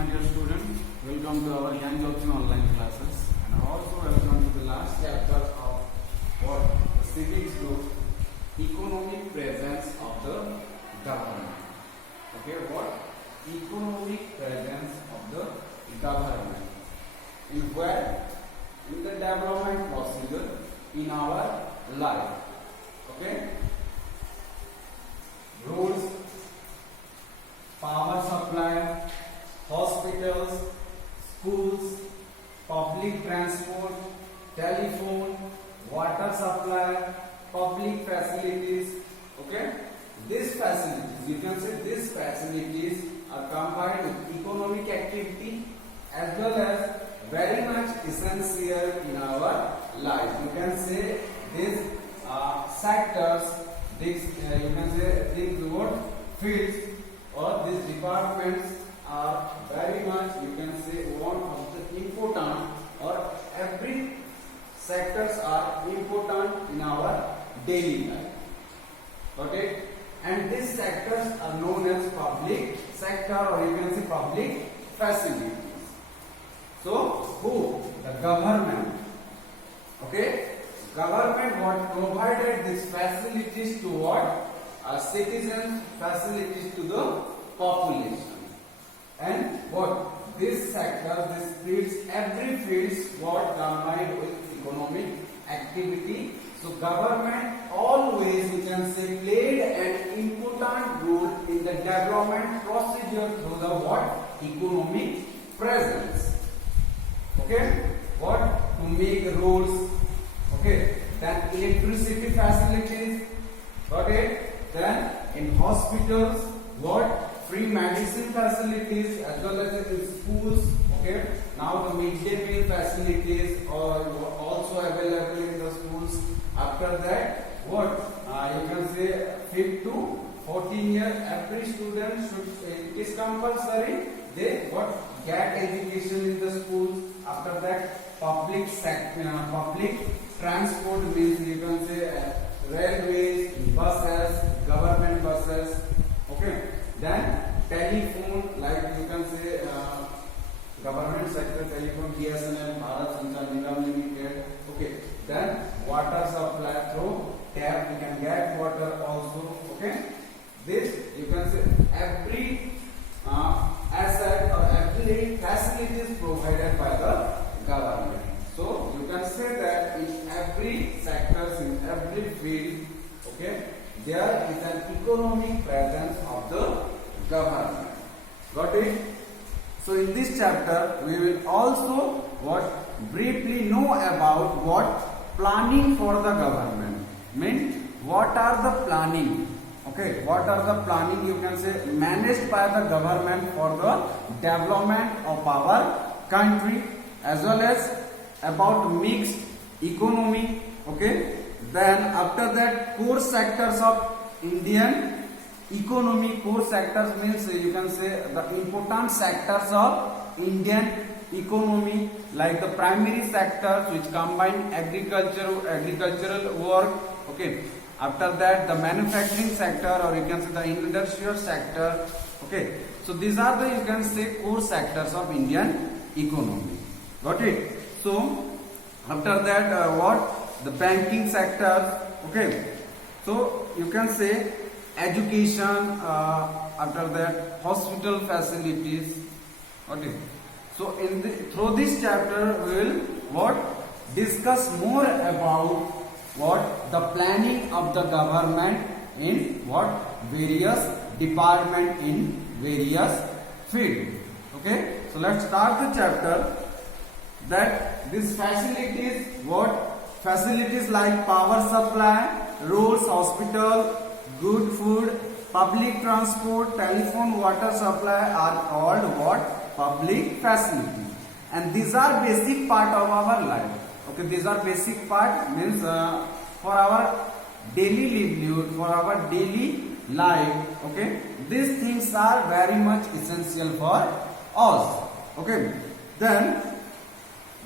my dear students. Welcome to our Young Option online classes, and also welcome to the last chapter of what the civics group, economic presence of the government. Okay, what economic presence of the government in where in the development procedure in our life. Okay, roads, power supply, hospitals, schools, public transport, telephone, water supply, public facilities. Okay, these facilities, you can say these facilities are combined with economic activity as well as very much essential in our life. You can say these sectors, these you can say these what fields or these departments are very much, you can say, one of the important, or every sectors are important in our daily life. Okay, and these sectors are known as public sector, or you can say public facilities. So who? The government. Okay, government what provided these facilities to what? Citizens, facilities to the population. And what? This sector, this fields, every fields what combined with economic activity. So government always, you can say, played an important role in the development procedure through the what? Economic presence. Okay, what? To make roads. Okay, then electricity facilities. Got it? Then in hospitals, what? Free medicine facilities as well as in schools. Okay, now the midday meal facilities are also available in the schools. After that, what? You can say 5 to 14 years, every student should, it is compulsory, they what? Get education in the schools. After that, public transport means, you can say railways, buses, government buses. Okay, then telephone, like you can say government sector, telephone, BSNL, Bharat Sanchar Nigam Limited. Okay, then water supply through tap, you can get water also. Okay, this you can say every asset or every facility is provided by the government. So you can say that in every sectors, in every field, okay, there is an economic presence of the government. Got it? So in this chapter we will also what? Briefly know about what? Planning for the government. Means what are the planning? Okay, what are the planning, you can say, managed by the government for the development of our country, as well as about mixed economy. Okay, then after that, core sectors of Indian economy. Core sectors means, you can say, the important sectors of Indian economy, like the primary sectors which combine agricultural work. Okay, after that the manufacturing sector, or you can say the industrial sector. Okay, so these are the, you can say, core sectors of Indian economy. Got it? So after that, what? The banking sector. Okay, so you can say education, after that hospital facilities. Okay, so in through this chapter we will what? Discuss more about what? The planning of the government in what? Various department in various field. Okay, so let's start the chapter. That these facilities, what? Facilities like power supply, roads, hospital, good food, public transport, telephone, water supply are called what? Public facilities. And these are basic part of our life. Okay, these are basic part means for our daily livelihood, for our daily life. Okay, these things are very much essential for us. Okay, then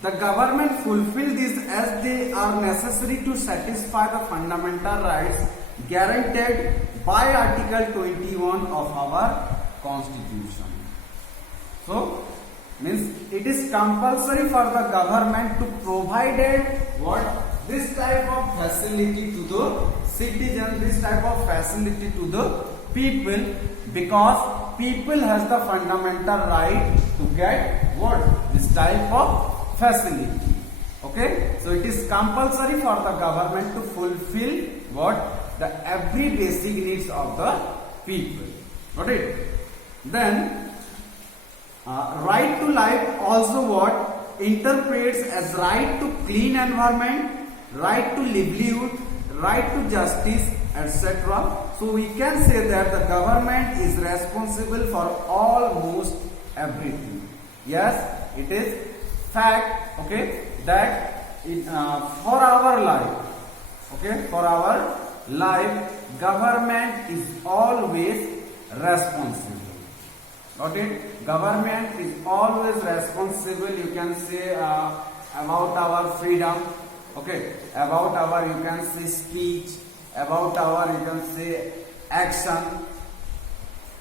the government fulfill these as they are necessary to satisfy the fundamental rights guaranteed by Article 21 of our Constitution. So means it is compulsory for the government to provide what this type of facility to the citizen, this type of facility to the people, because people has the fundamental right to get what this type of facility. Okay, so it is compulsory for the government to fulfill what the every basic needs of the people. Got it? Then right to life also what interprets as right to clean environment, right to livelihood, right to justice, etc. So we can say that the government is responsible for almost everything. Yes, it is fact, okay, that for our life, okay, for our life, government is always responsible. Got it? Government is always responsible. You can say about our freedom, okay, about our, you can say, speech, about our, you can say, action.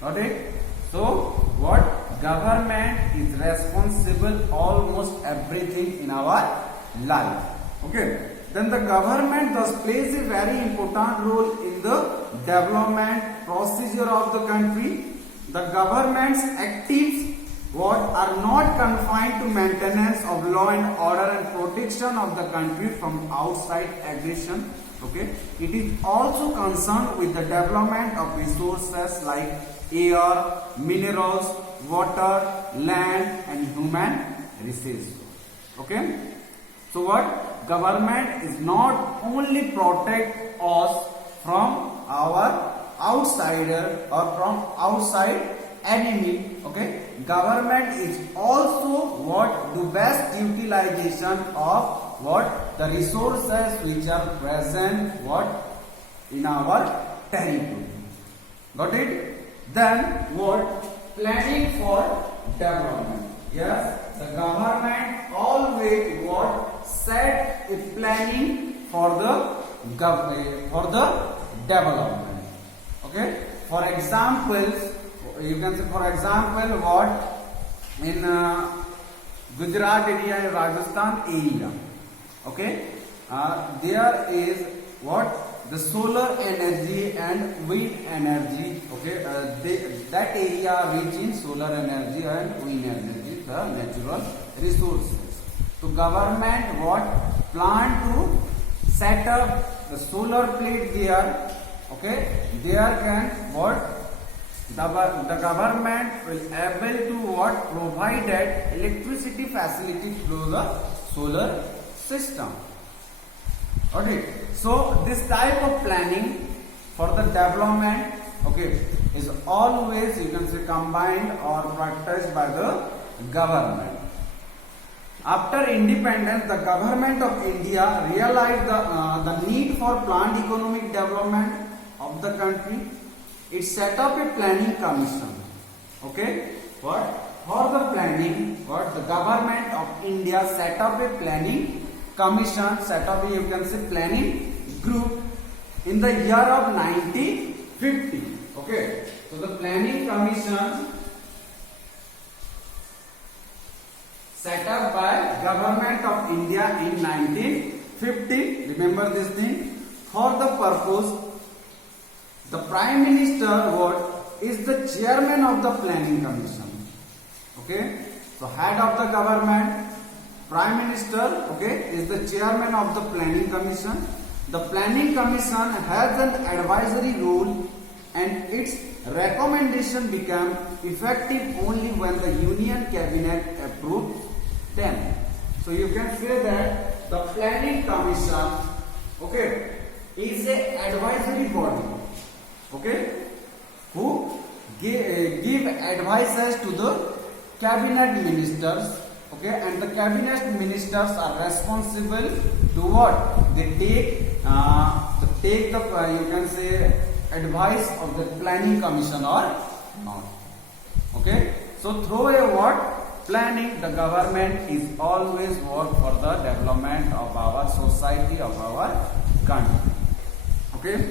Got it? So what? Government is responsible almost everything in our life. Okay. Then the government thus plays a very important role in the development procedure of the country. The government's activities what are not confined to maintenance of law and order and protection of the country from outside aggression. Okay, it is also concerned with the development of resources like air, minerals, water, land, and human resources. Okay, so what government is not only protect us from our outsider or from outside enemy. Okay, government is also what the best utilization of what the resources which are present what in our territory. Got it? Then what planning for development. Yes, the government always what set a planning for the development. Okay, for example, you can say for example what in Gujarat area, Rajasthan area. Okay, there is what the solar energy and wind energy. Okay, that area rich in solar energy and wind energy, the natural resources. So government what plan to set up the solar plate there. Okay, there can what the government will able to what provided electricity facility through the solar system. Okay, so this type of planning for the development, okay, is always you can say combined or practiced by the government. After independence, the government of India realized the need for planned economic development of the country. It set up a planning commission. Okay, what for the planning? What the government of India set up a planning commission, set up a, you can say, planning group in the year of 1950. Okay, so the planning commission set up by government of India in 1950. Remember this thing. For the purpose, the Prime Minister what is the chairman of the planning commission. Okay, so head of the government, Prime Minister, okay, is the chairman of the planning commission. The planning commission has an advisory role and its recommendation become effective only when the Union Cabinet approves them. So you can say that the planning commission, okay, is a advisory body, okay, who give advices to the cabinet ministers, okay, and the cabinet ministers are responsible to what they take the you can say advice of the planning commission or not. Okay, so through a what planning, the government is always work for the development of our society, of our country. Okay,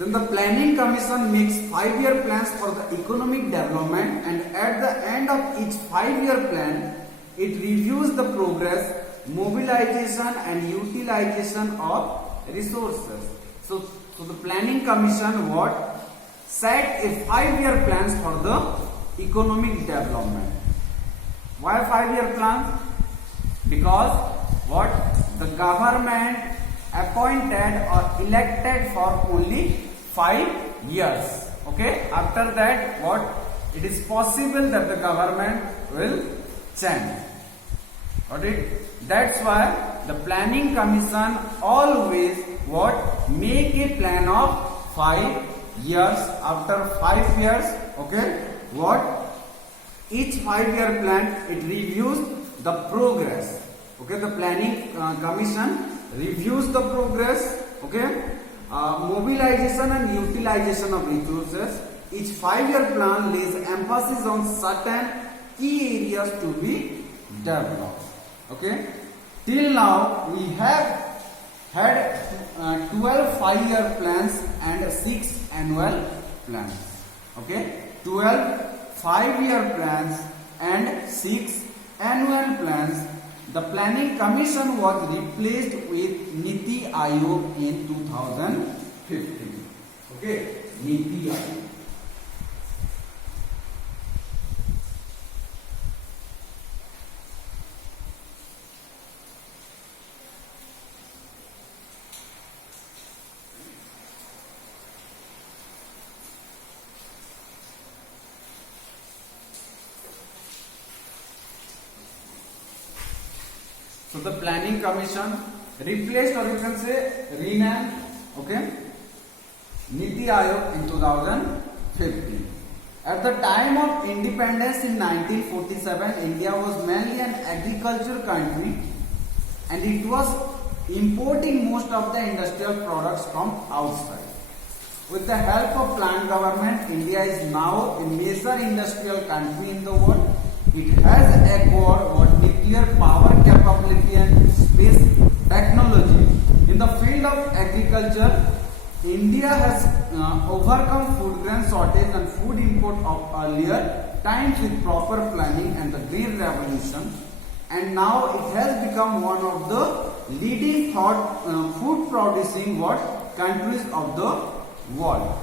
Then the Planning Commission makes 5-year plans for the economic development, and at the end of each 5-year plan, it reviews the progress, mobilization and utilization of resources. So the Planning Commission what? Set a 5-year plans for the economic development. Why 5-year plans? Because what? The government appointed or elected for only 5 years. Okay, after that what? It is possible that the government will change. Got it? That's why the Planning Commission always what? Make a plan of 5 years. After 5 years, okay, what? Each 5-year plan, it reviews the progress. Okay, the Planning Commission reviews the progress. Okay, mobilization and utilization of resources. Each 5-year plan lays emphasis on certain key areas to be developed. Okay, till now we have had 12 5-year plans and 6 annual plans. Okay, 12 5-year plans and 6 annual plans. The Planning Commission was replaced with Niti Aayog in 2015. Okay, Niti Aayog. So the Planning Commission replaced, or you can say renamed, okay, Niti Aayog in 2015. At the time of independence in 1947, India was mainly an agricultural country, and it was importing most of the industrial products from outside. With the help of planned government, India is now a major industrial country in the world. It has acquired what nuclear power capability and space technology. In the field of agriculture, India has overcome food grain shortage and food import of earlier times with proper planning and the Green Revolution, and now it has become one of the leading food producing countries of the world.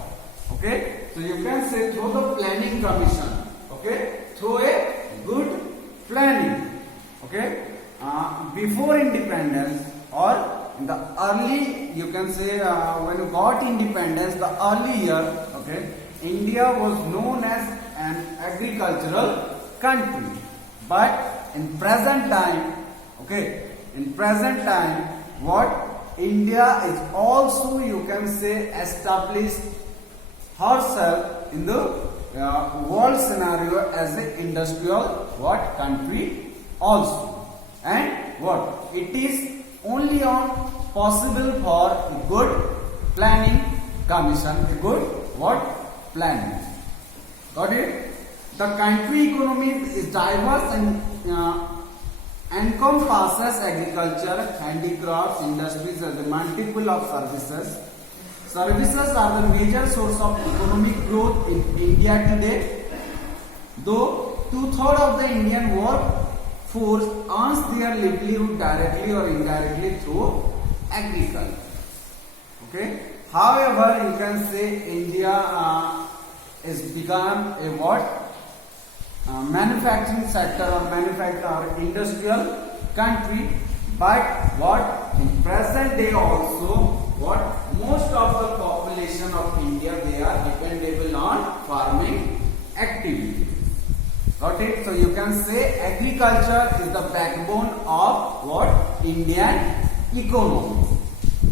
Okay, so you can say through the Planning Commission, okay, through a good planning, okay, before independence or in the early, you can say when you got independence, the early year, okay, India was known as an agricultural country. But in present time, okay, in present time, what? India is also, you can say, established herself in the world scenario as an industrial country also, and what? It is only on possible for a good planning commission, a good planning. Got it? The country economy is diverse and encompasses agriculture, handicrafts, industries as a multiple of services. Services are the major source of economic growth in India today, though 2/3 of the Indian workforce earns their livelihood directly or indirectly through agriculture. Okay. However, you can say India has become a manufacturing sector or industrial country, but in present day also most of the population of India, they are dependable on farming activity. Got it? So you can say agriculture is the backbone of Indian economy.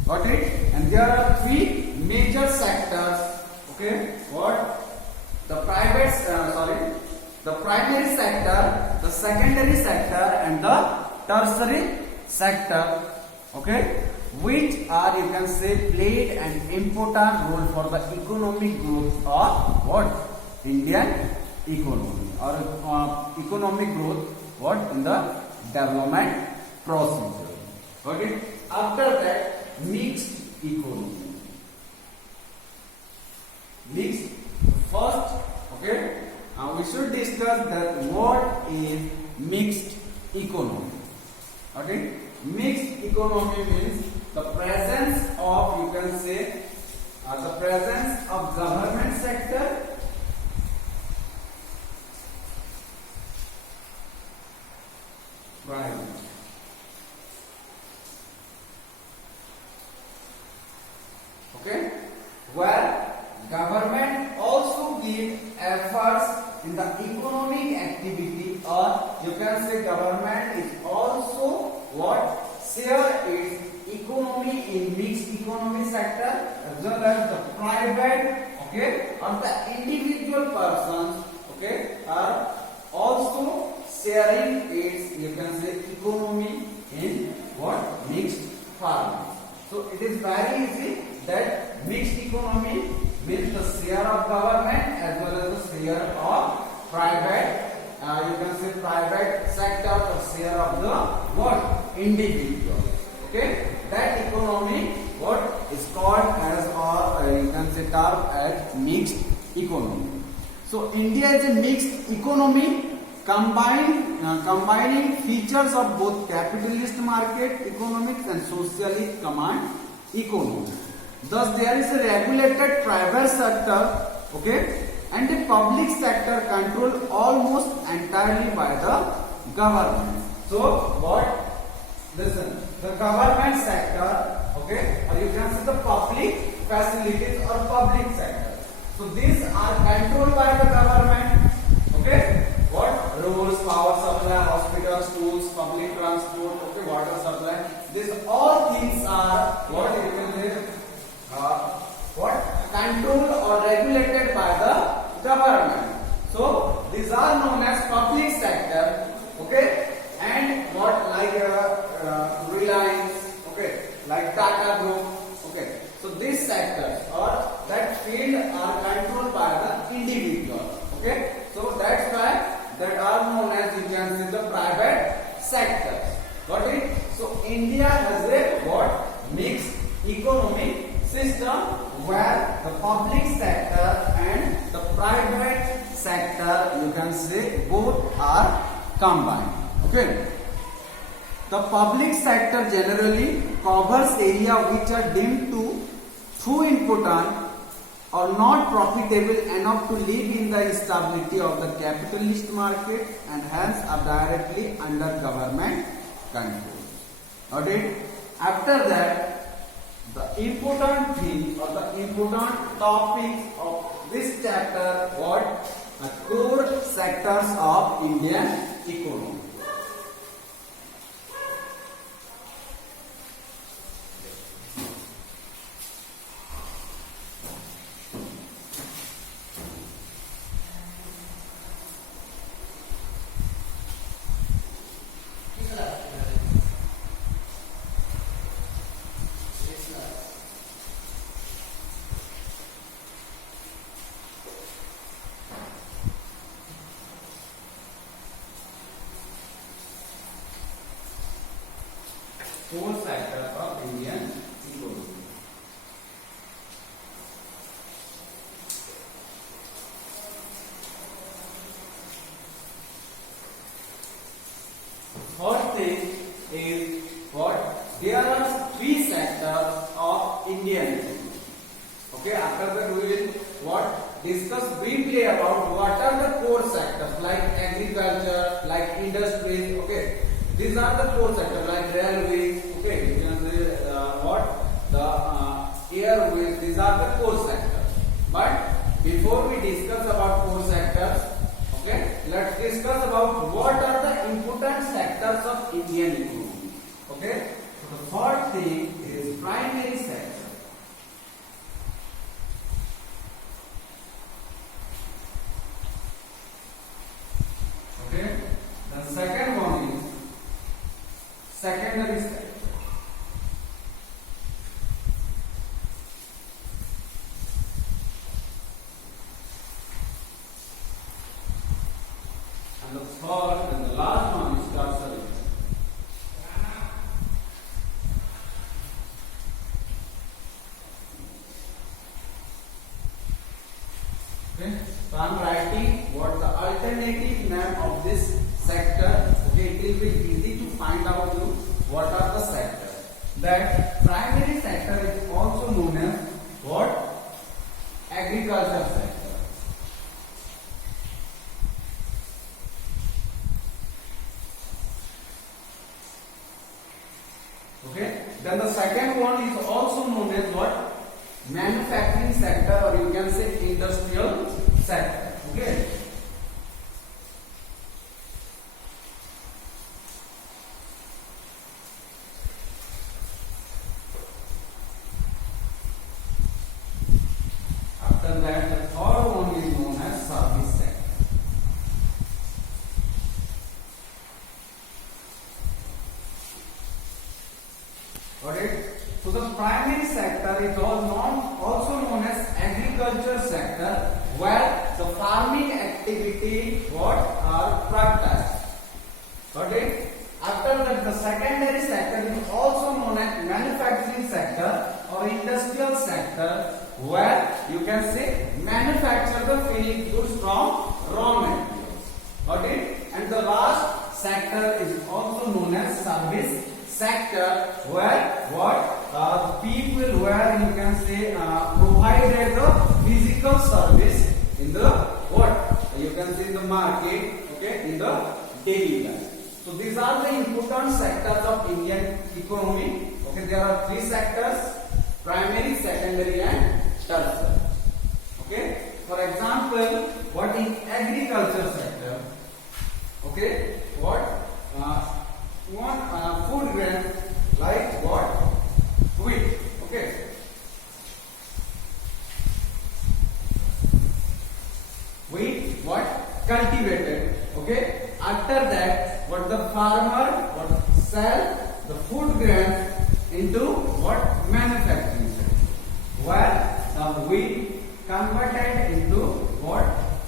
Got it? And there are 3 major sectors. Okay, the primary sector, the secondary sector, and the tertiary sector. Okay, which are, you can say, played an important role for the economic growth of Indian economy, or economic growth in the development procedure. Okay, after that, mixed economy. Mixed. First, okay, we should discuss that what is mixed economy. Okay, mixed economy means the presence of, you can say, the presence of government sector, private. Okay, where government also give efforts in the economic activity, or you can say government is also what share its economy in mixed economy sector as well as the private, okay, or the individual persons, okay, are also sharing its, you can say, economy in what mixed farming. So it is very easy that mixed economy means the share of government as well as the share of private, you can say private sector, or share of the what individual. Okay, that economy what is called as, or you can say term as mixed economy. So India is a mixed economy combining features of both capitalist market economics and socialist command economy. Thus there is a regulated private sector, okay, and a public sector controlled almost entirely by the government. So what? Listen, the government sector, okay, or you can say the public facilities or public sector. So these are controlled by the government, okay. What? Roads, power supply, hospitals, schools, public transport, okay, water supply. These all things are what you can say, what controlled or regulated by the government. So these are known as public sector, okay, and what like Reliance, okay, like Tata Group, okay. So these sectors or that field are controlled by the individual, okay. So that's why that are known as, you can say, the private sectors. Got it? So India has a what mixed economy system where the public sector and the private sector, you can say, both are combined. Okay. The public sector generally covers area which are deemed to too important or not profitable enough to live in the stability of the capitalist market and hence are directly under government control. Alright. After that, the important thing or the important topics of this chapter, what? The core sectors of Indian economy. Core sector of Indian economy. First thing is what? There are three sectors of Indian economy. Okay, after that we will what? Discuss briefly about what are the core sectors like agriculture, like industries. Okay. These are the core sectors like railways, okay, you can say what? The airways, these are the core sectors. But before we discuss about core sectors, okay, let's discuss about what are the important sectors of Indian economy. Okay, so the first thing is primary sector. Okay, the second one is secondary sector. And the third and the last one is tertiary. this sector, okay, it will be easy to find out you what are the sectors. That primary sector is also known as what? Agriculture sector. Okay. Then the second one is also known as what? Manufacturing sector, or you can say industrial sector. Okay. After that, the third one is known as service sector. Got it? So the primary sector is also known as agriculture sector, where the farming activity what are practiced. Got it? After that, the secondary sector is also known as manufacturing sector or industrial sector, where you can say manufacture the finished goods from raw materials. Got it? And the last sector is also known as service sector, where what people, where you can say provided the physical service in the what you can say in the market, okay, in the daily life. So these are the important sectors of Indian economy. Okay, there are three sectors: primary, secondary, and tertiary. Okay. For example, what in agriculture sector? Okay, what one food grain like what? Wheat. Okay. Wheat what? Cultivated. Okay. After that, what the farmer what sell the food grain into what? Manufacturing sector, where the wheat converted into what?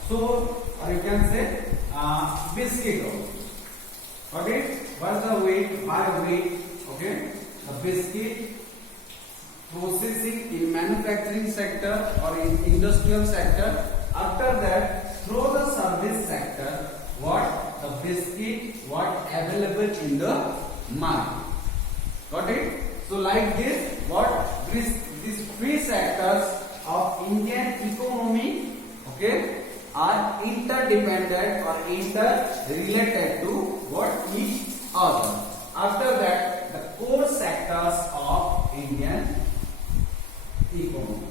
So, or you can say biscuit also. Okay, what's the wheat? By wheat, okay, the biscuit processing in manufacturing sector or in industrial sector. After that, through the service sector, what? The biscuit what available in the market. Got it? So like this, what? These three sectors of Indian economy, okay, are interdependent or interrelated to what? Each other. After that, the core sectors of Indian economy.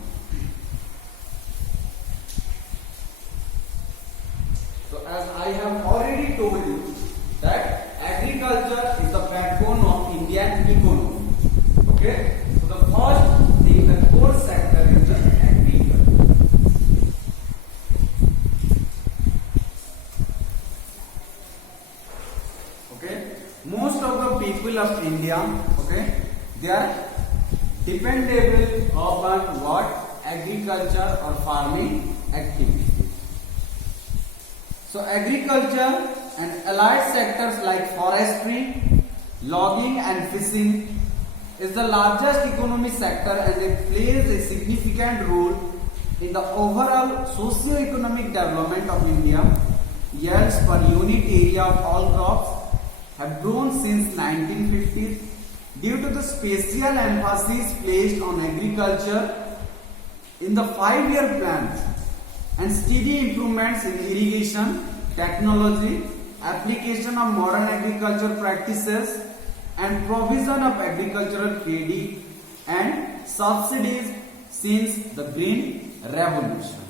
So as I have already told you that agriculture is the backbone of Indian economy. Okay. So the first thing, the core sector is the agriculture. Okay. Most of the people of India, okay, they are dependable upon what? Agriculture or farming activity. So agriculture and allied sectors like forestry, logging and fishing is the largest economic sector, and it plays a significant role in the overall socio-economic development of India. Yields per unit area of all crops have grown since 1950s due to the special emphasis placed on agriculture in the 5-year plans and steady improvements in irrigation technology, application of modern agriculture practices, and provision of agricultural credit and subsidies since the Green Revolution.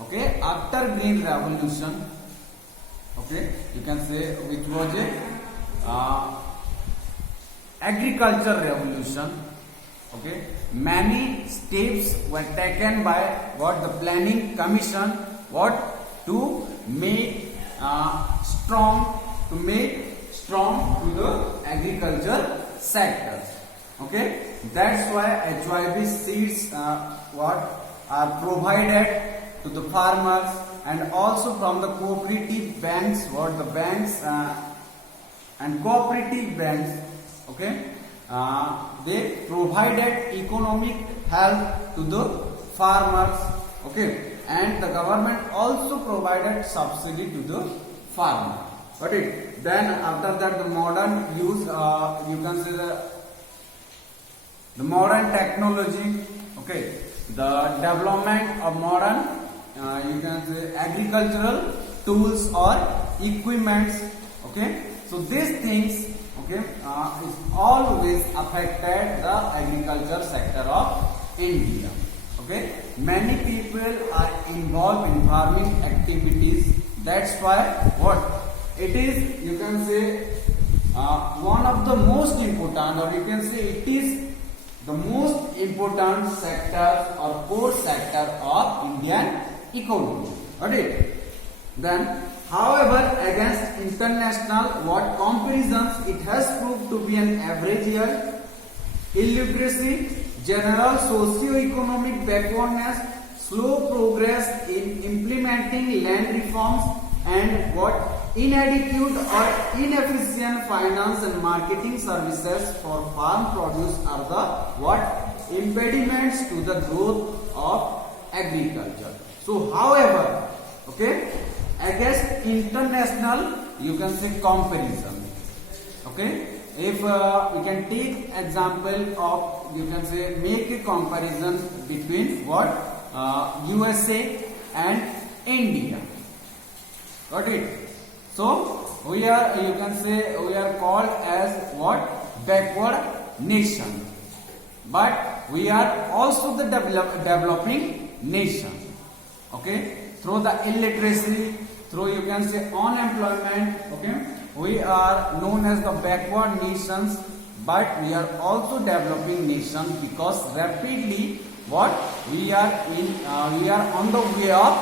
Okay, after Green Revolution, okay, you can say which was a agriculture revolution. Okay, many steps were taken by what? The Planning Commission, what? To make strong to the agriculture sector. Okay, that's why HYB seeds what are provided to the farmers, and also from the cooperative banks, what the banks and cooperative banks, okay, they provided economic help to the farmers. Okay, and the government also provided subsidy to the farmer. Got it? Then after that, the modern use, you can say the modern technology. Okay, the development of modern, you can say agricultural tools or equipments. Okay, so these things, okay, is always affected the agriculture sector of India. Okay, many people are involved in farming activities. That's why what it is, you can say one of the most important, or you can say it is the most important sector or core sector of Indian economy. Alright. Then, however, against international what comparisons, it has proved to be an average year. Illiteracy, general socio-economic backwardness, slow progress in implementing land reforms, and what inadequate or inefficient finance and marketing services for farm produce are the what impediments to the growth of agriculture. So, however, okay, against international, you can say comparison. Okay, if we can take example of, you can say make a comparison between what USA and India. Got it? So we are, you can say we are called as what backward nation, but we are also the developing nation. Okay, through the illiteracy, through you can say unemployment. Okay, we are known as the backward nations, but we are also developing nation because rapidly what we are in, we are on the way of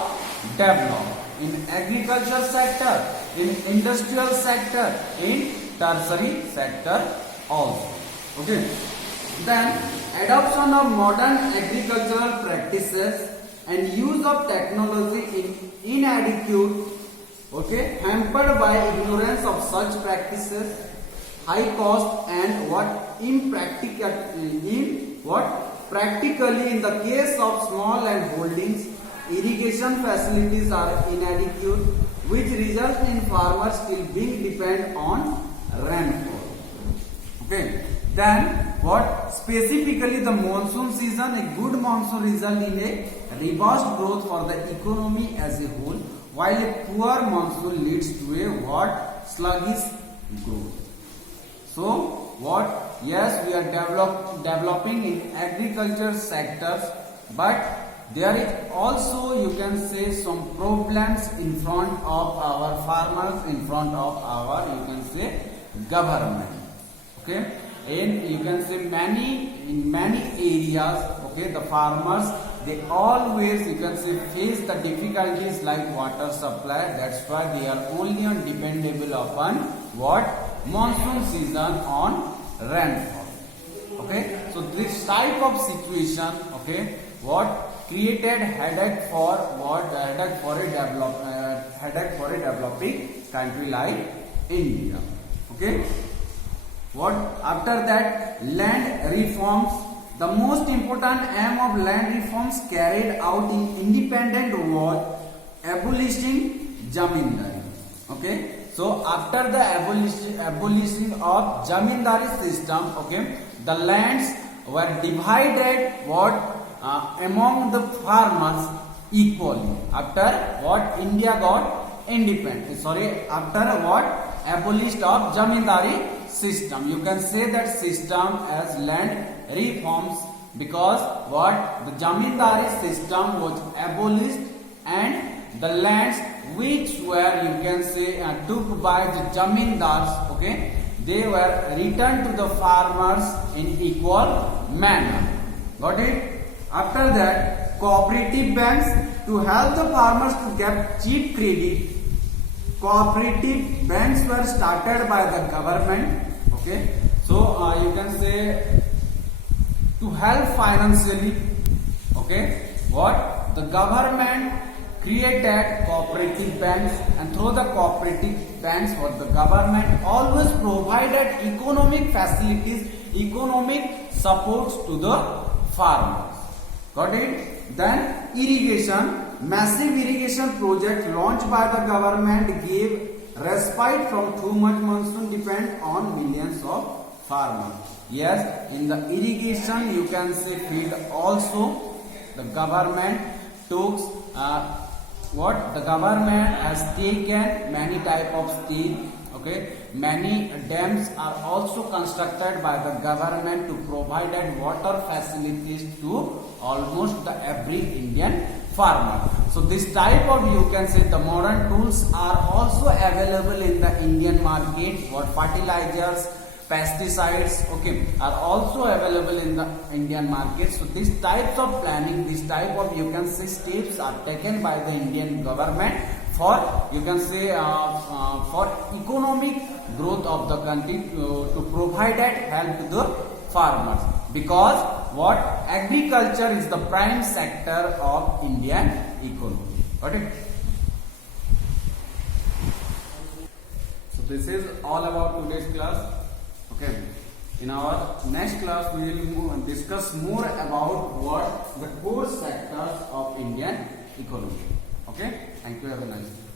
develop in agriculture sector, in industrial sector, in tertiary sector also. Okay. Then adoption of modern agricultural practices and use of technology in inadequate, okay, hampered by ignorance of such practices, high cost, and what impractical in what practically in the case of small land holdings, irrigation facilities are inadequate, which result in farmers still being dependent on rainfall. Okay. Then what specifically the monsoon season, a good monsoon result in a robust growth for the economy as a whole, while a poor monsoon leads to a what sluggish growth. So what, yes, we are developing in agriculture sectors, but there is also, you can say, some problems in front of our farmers, in front of our, you can say, government. Okay, and you can say in many areas, okay, the farmers, they always, you can say, face the difficulties like water supply. That's why they are only on dependable upon what monsoon season on rainfall. Okay, so this type of situation, okay, what created headache for what headache for a developing country like India. Okay, what after that, land reforms. The most important aim of land reforms carried out in independent was abolishing zamindari. Okay, so after the abolition of zamindari system, okay, the lands were divided what among the farmers equally. After what India got independent, after what abolished of zamindari system, you can say that system as land reforms, because what the zamindari system was abolished and the lands which were, you can say, took by the zamindars, okay, they were returned to the farmers in equal manner. Got it? After that, cooperative banks, to help the farmers to get cheap credit, cooperative banks were started by the government. Okay, so you can say to help financially. Okay, what the government created cooperative banks, and through the cooperative banks, what the government always provided economic facilities, economic supports to the farmers. Got it? Then irrigation, massive irrigation project launched by the government gave respite from too much monsoon depend on millions of farmers. Yes, in the irrigation you can say field also the government took what the government has taken many type of step. Okay, many dams are also constructed by the government to provide water facilities to almost the every Indian farmer. So this type of you can say the modern tools are also available in the Indian market. What fertilizers, pesticides, okay, are also available in the Indian market. So these types of planning, this type of you can say steps are taken by the Indian government for you can say for economic growth of the country to provide help to the farmers, because what agriculture is the prime sector of Indian economy. Got it? So this is all about today's class. Okay. In our next class, we will discuss more about what the core sectors of Indian economy. Okay. Thank you. Have a nice day.